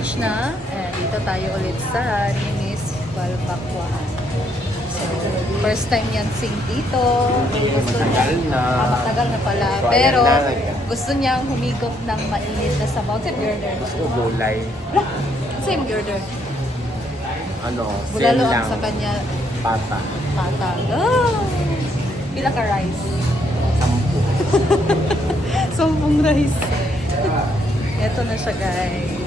lunch na. Dito tayo ulit sa Ninis Balbacoan. So, first time yan sing dito. Matagal na. Matagal na pala. So, Pero ayan na. gusto niyang humigop ng mainit na sabaw. Same girder. Gusto gulay. Same girder. Ano, Bulalo same ang lang. sa kanya Pata. pata. Oh! Pila ka rice? 10 rice. Ito na siya, guys.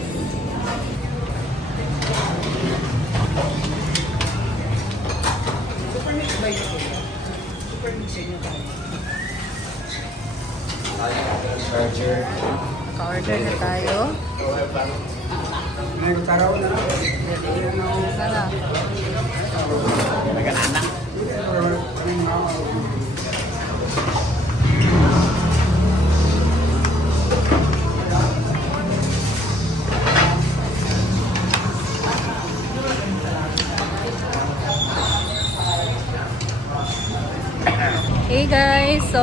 Charger. Naka-order na tayo. Sana. Nag-anak. Hey guys, so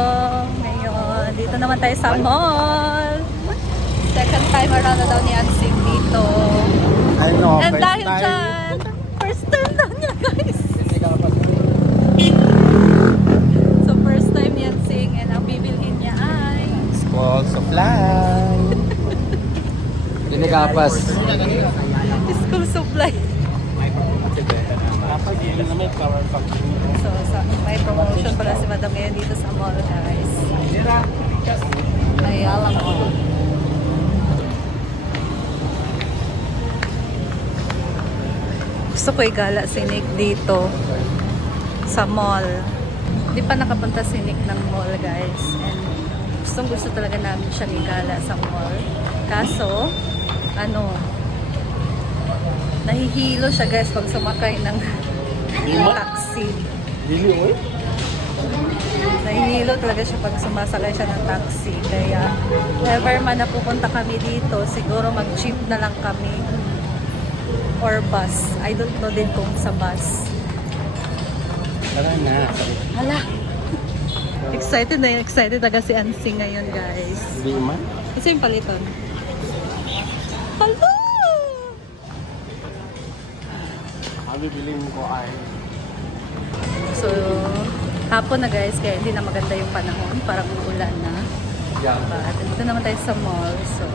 ngayon dito naman tayo sa mall. Second time around na daw ni Ansing dito. Ano, And first dahil time. dyan, first time daw niya guys. So first time ni Ansing and ang bibilhin niya ay School supply. Dinikapas. school supply. So may promotion pala si Madam ngayon dito sa mall guys. Ay alam ko. Gusto ko igala si Nick dito sa mall. Hindi pa nakapunta si Nick ng mall guys. And gusto talaga namin siya igala sa mall. Kaso, nahihilo siya guys pag sumakay ng taxi. Dili, oy? Nahihilo talaga siya pag sumasakay siya ng taxi. Kaya, never man na pupunta kami dito, siguro mag-jeep na lang kami. Or bus. I don't know din kung sa bus. Tara na. Hala! Excited agad si Ansing ngayon, guys. Hindi man. Ito yung paliton. Hala! Ang bibilin ko ay So, hapon na guys, kaya hindi na maganda yung panahon. Parang uulan na. yeah. But, dito naman tayo sa mall. So,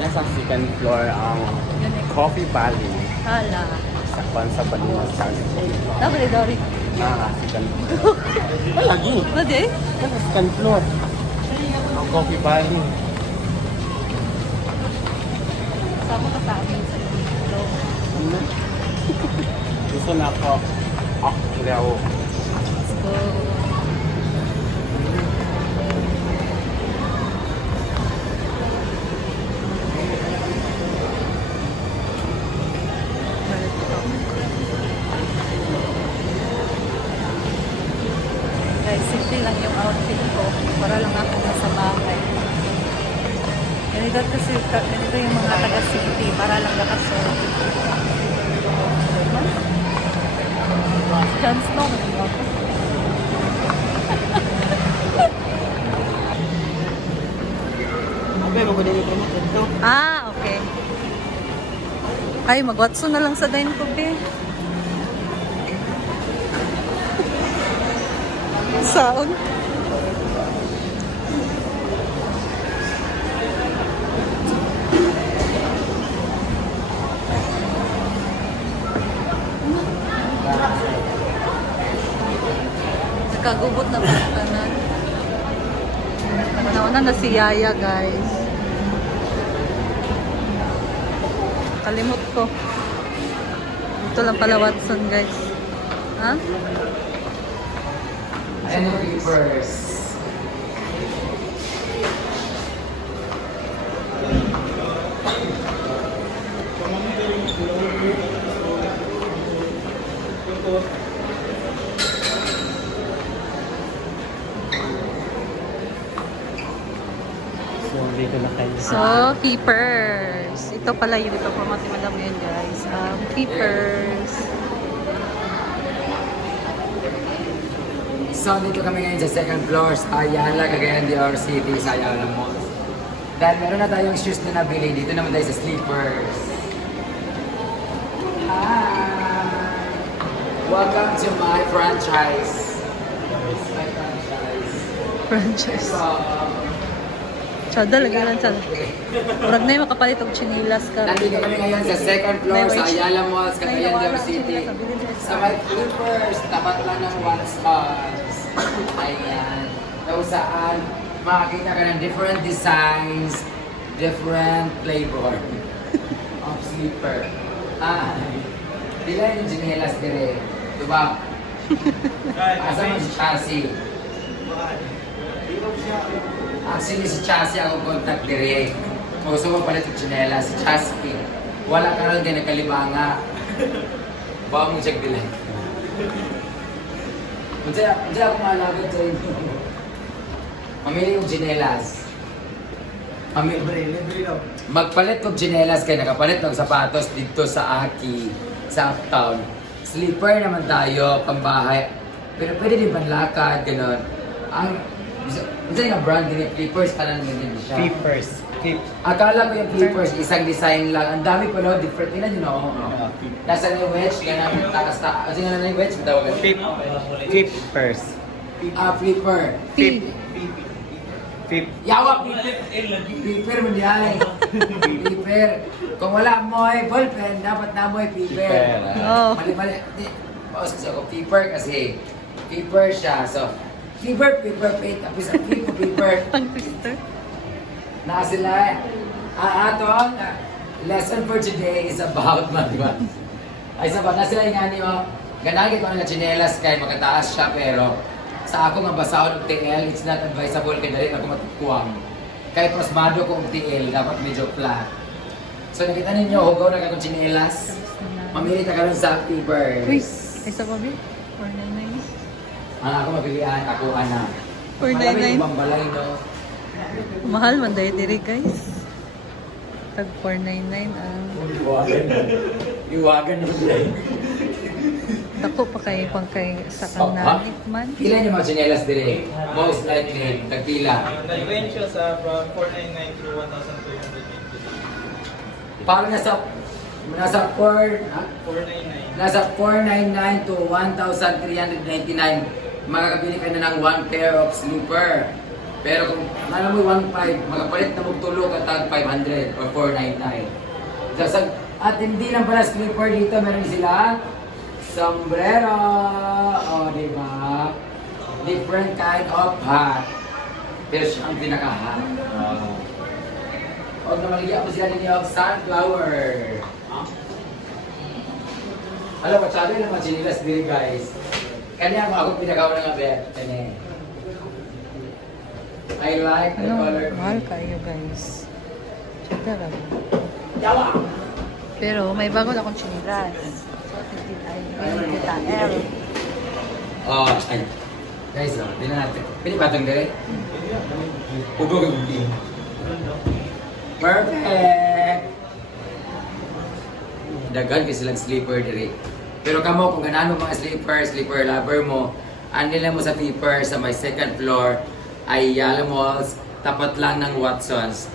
Nasa second floor ang yun eh. Coffee Valley. Hala. Sa Bansa Banila Charlie. Dori. Na second floor. Lagi. Lagi? Nasa second floor. Ang Coffee Valley. Sama ka sa amin sa dito. Ano? Gusto na ako. Leo. Let's go. Guys, simple lang yung outfit ko. Para lang ako nasa bahay. Ganito yung mga taga-city. Para lang nakasuot. Jon Snow. Ah, okay. Ay, mag-Watson na lang sa Dine Coffee. Sound. Nakagubot na pa tanan. Nauna na si Yaya, guys. Kalimot ko. Ito lang pala Watson, guys. Ha? And reverse. So, dito na tayo. So, keepers. Ito pala yung ito po mga madam yun, guys. Keepers. So, dito kami ngayon sa second floor sa Ayala, Cagayan de Oro City, sa Ayala Mall. Dahil meron na tayong shoes na nabili, dito naman tayo sa slippers. Hi! Welcome to my franchise. My franchise. Franchise. Tsada, lagi lang tsada. Murag na yung makapalit og chinilas ka. Nandito kami ngayon sa second floor sa Ayala Mall, sa May Cagayan nawala del City. sila sa Village Sa my flippers, tapat lang ng one spots. Ayan. Kung saan makakita ka ng different designs, different flavor of slipper. Dila yung chinelas dire. Diba? Asa mo si Chassis? Actually, si Chassis ako contact direct. Kung gusto mo palit yung chinelas, si Chassis. Wala ka rin din nakalibanga. Baka mong check dila. Hindi ako malagod sa inyo. Mamili yung chinelas. Magpalit kong chinelas kayo, nakapalit ng sapatos dito sa Aki, sa Uptown. Slipper naman tayo, pambahay. Pero pwede din panlakad, gano'n. Ang, isa yung brand din yung Clippers, kanan din siya. Flippers. Flip. Akala ko yung Clippers, isang design lang. Ang dami pala, different. Tingnan nyo, no? Nasa yung wedge, ganun, takas-takas. Kasi nga na yung wedge, matawagan. Flippers. Flipper. Flip. Flip. Yawa, flipper mo diyan. Flipper. Kung wala mo ay ballpen, dapat na mo ay flipper. Flipper, Oh. Mali-mali. Pause kasi ako. Flipper kasi. Flipper siya. So, flipper, paint. Tapos ang flipper. Pang twister. Na sila. Atong lesson for today is about mathematics. Ay sabat na sila yung ani mo. Ganagit ko nga chinelas kay makataas siya pero sa ako nga basahon og TL, it's not advisable kay dali ako matukuwang. Kay prosmado ko og TL, dapat medyo flat. So nakita ninyo, hugaw na kang chinelas. Mamili ta karon sa Uy, Clippers. isa pa ba? 499. Ang ako mapilian, ako ana. 499. Ibang balay no. Mahal man dahil diri guys. Tag 499 ang Iwagan mo dai. dako pa kay pang kay sa kananit man. Pila niyo mga chinelas dire? Most likely, tagpila. Nag-range siya sa from 499 to 1,290. Parang nasa 499. nasa 499 to 1,399 makakabili ka na ng one pair of slipper. Pero kung alam mo 1,500, makapalit na magtulo ka tag 500 or 499. At hindi lang pala slipper dito, meron sila sombrero. O, di ba? Different kind of hat. Pero siya ang pinaka-hat. Huwag na maligyan mo sila din yung sunflower. Alam mo, masyado yung mga chinilas diri guys. Kanya ako pinagawa ng abet. Kanya. I like the Ano, color. mahal kayo guys. Tsada lang. Yawa! Pero may bago na akong chinilas. So, ay kita L. Oh, ay. Guys, oh, di na natin. Pili ba itong dire? Ubog ang buti. Perfect! Dagan kasi silang sleeper dire. Pero kamo, kung ganano mga sleeper lover mo, anila mo sa flipper sa my second floor, ay Ayala Malls, tapat lang ng Watsons.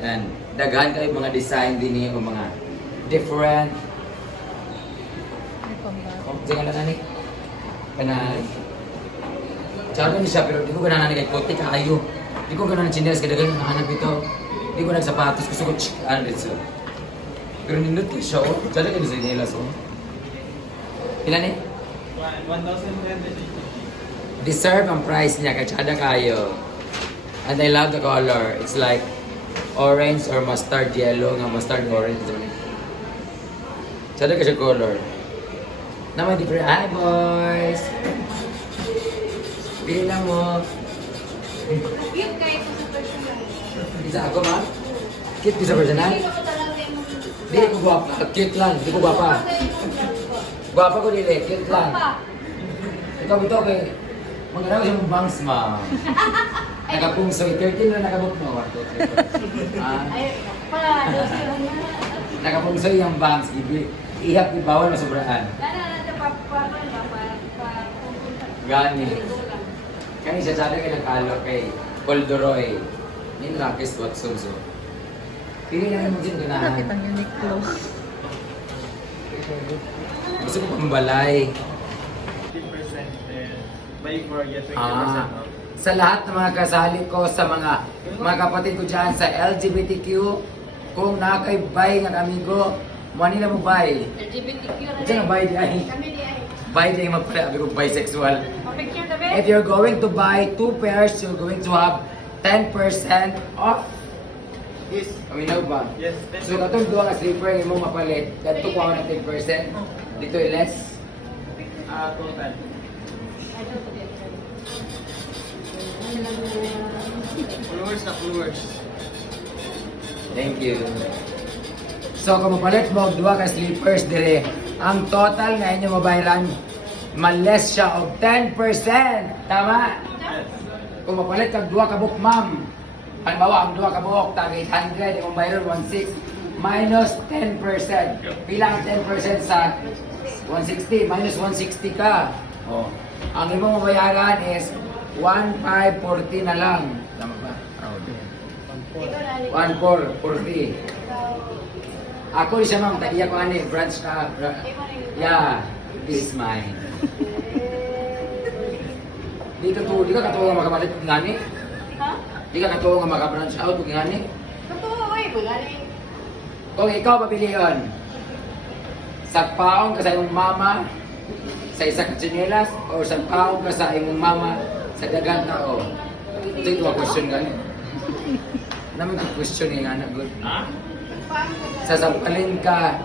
Yan. Daghan kayo mga design din o mga different. May pambago. Diyan ka na ni. Kanay. Tsaka ni siya, pero di ko ganaan kay kote kaayo. Di ko ganaan chinelas kada ganun nahanap ito. Di ko nagsapatos, gusto ko chick so. Pero nindot kayo siya, oh. Tsaka kayo sa chinelas, oh. Ilan eh? 1,300. Deserve ang price niya, kaya tsada kayo. And I love the color. It's like orange or mustard yellow, nga mustard orange. Tsada ka siya color. Naman different. Hi boys! Pili lang mo. Cute kayo sa personal. Isa ako ma? Cute ko sa personal? Hindi ko talaga yung Di ko guwapa. Cute lang. Di ko guwapa. Guwapa ko dili. Cute lang. Ikaw ito kay... Magkaraw siya mong bangs ma. Nakapungsoy. 13 na nakabot mo. Ay, para, dos yun na. Nakapungsoy yung bangs. Ihap ibawal na sobraan. Lala natin papapan ba para pupunta. Gani. Kani siya sabi kay nagkalo kay Coldoroy. Ni Rakis Watson so. Pili na naman dyan Bakit ganahan. ang Uniqlo? Gusto ko pambalay. 50% there. Buy 4, get 20% Ah, off. sa lahat ng mga kasali ko, sa mga kapatid ko dyan sa LGBTQ, kung nakakay-buy ng amigo, Manila mo buy. LGBTQ na Diyan ang buy di ay. Kami di ay. Buy di mo pala, amigo bisexual. Picture na If you're going to buy 2 pairs, you're going to have 10% off. Yes. Aminaw ba? Yes. So katong duha ka slipper ni mo mapalit, kadto ko ako ng 10%. Dito ay less. Total. Followers na followers. Thank you. So kung mapalit mo og duha ka slippers dire, ang total nga inyo mabayaran males siya og 10%. Tama? Kung mapalit kag duha ka book, ma'am. Halimbawa, ang duha ka book tag 800, imong bayaran 16 minus 10%. Pila ang 10% sa 160? Minus 160 ka. Oh. Ang imong mabayaran is 1,540 na lang. Tama ba? Oh, 1,440. Ako siya ma'am, tagiya ko ani, branch na. Yeah, this is mine. Di ka katuwa nga makapalit ng ngani? Ha? Di ka katuwa nga makabranch out ng ngani? Totoo ay, bulali. Kung ikaw papiliyon, sagpaon ka sa imong mama sa isa ka tsinelas o sagpaon ka sa imong mama sa dagang tao. Ito yung question gani. Naman yung question nga na good. Ha? Sasampalin ka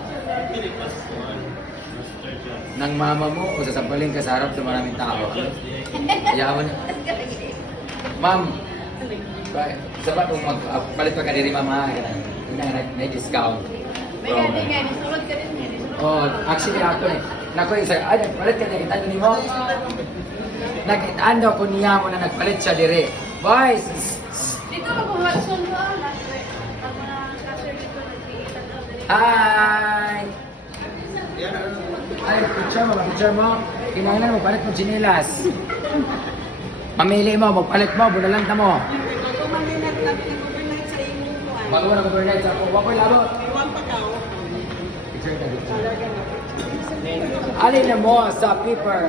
Pilipas 1. ng mama mo o sasampalin ka sa harap sa maraming tao. Yaman. Ma'am, sabat kung magpalit pa ka diri mama, may discount. May gani nga, nisulod ka rin nga. Oh, actually ako eh. Nako isa, ay nagpalit ka nakita ni mo. Nakitaan daw ko niya mo na nagpalit siya dire. Boys, Dito ako, Watson doon. Ang mga cashier dito, nag-iitan daw. hi. Ay, picture mo. Kinahanglan mo palit mo chinelas. Mamili mo, magpalit mo, bunalan ta mo. Kung maminat lang, nag-overnight sa imo mo. Bago na overnight sa ako, wakoy labo. Picture ka dito. Alin na mo sa paper.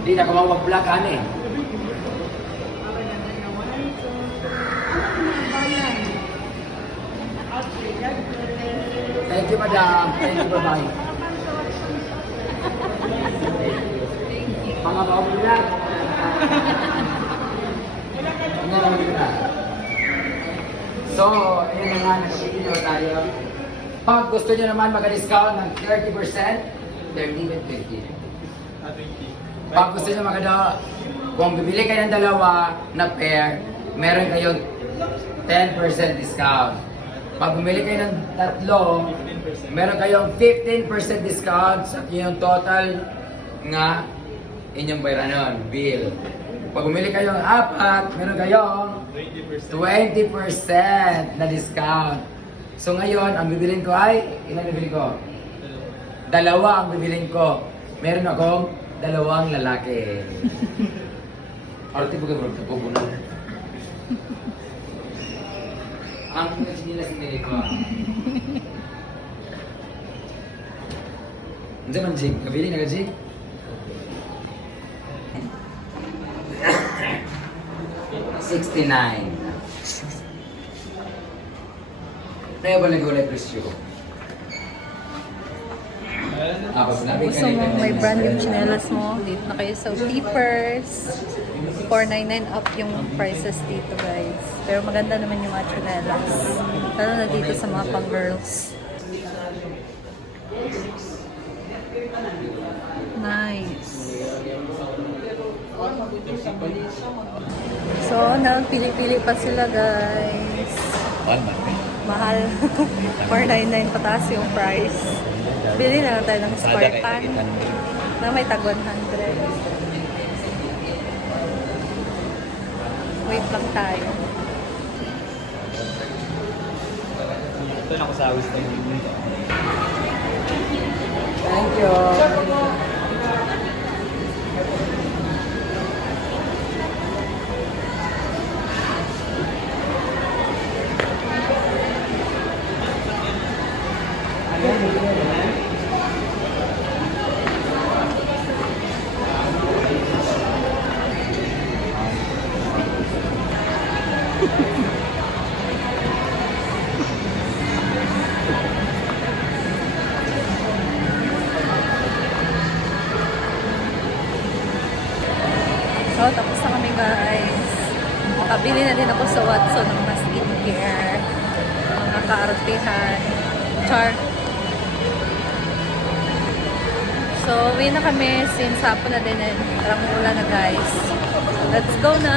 Di na ka mag-vlog ani. Thank you, madam. Thank you, bye-bye. Mga ka-vlog. So, yun na nga, nakapili na tayo. Pag gusto nyo naman maka-discount ng 30%, 30 and 20. 20. Pag gusto nyo kung bibili kayo ng dalawa na pair, meron kayong 10% discount. Pag bumili kayo ng tatlo, 15%. meron kayong 15% discount sa inyong total nga inyong bayranon, bill. Pag bumili kayo ng apat, meron kayong 20%. 20% na discount. So ngayon, ang bibilin ko ay, ilan bibilin ko? Dalawa ang bibilin ko. Meron akong dalawang lalaki. Arte po kayo magtapupunan. Ang nila sinili ko. Andiyan man, Jig. Kabili na ka, Jig? $69. Kaya ba nag-ulay presyo? Tapos namin Gusto mong may brand yung chinelas mo, dito na kayo sa Keepers. $499 up yung prices dito, guys. Pero maganda naman yung mga chinelas. Lalo na dito sa mga pang-girls. Nice. So, nagpili-pili pa sila, guys. Mahal. $499 pataas yung price. Bili na lang tayo ng Spartan na may tag 100. Wait lang tayo. Ito na ko sa awis ng dito. Thank you. So, tapos na kami guys. Nakabili na din ako sa Watson ng mga skincare, mga kaartihan, char. So, uwi na kami since hapon na din. Parang ulan na guys. So, let's go na!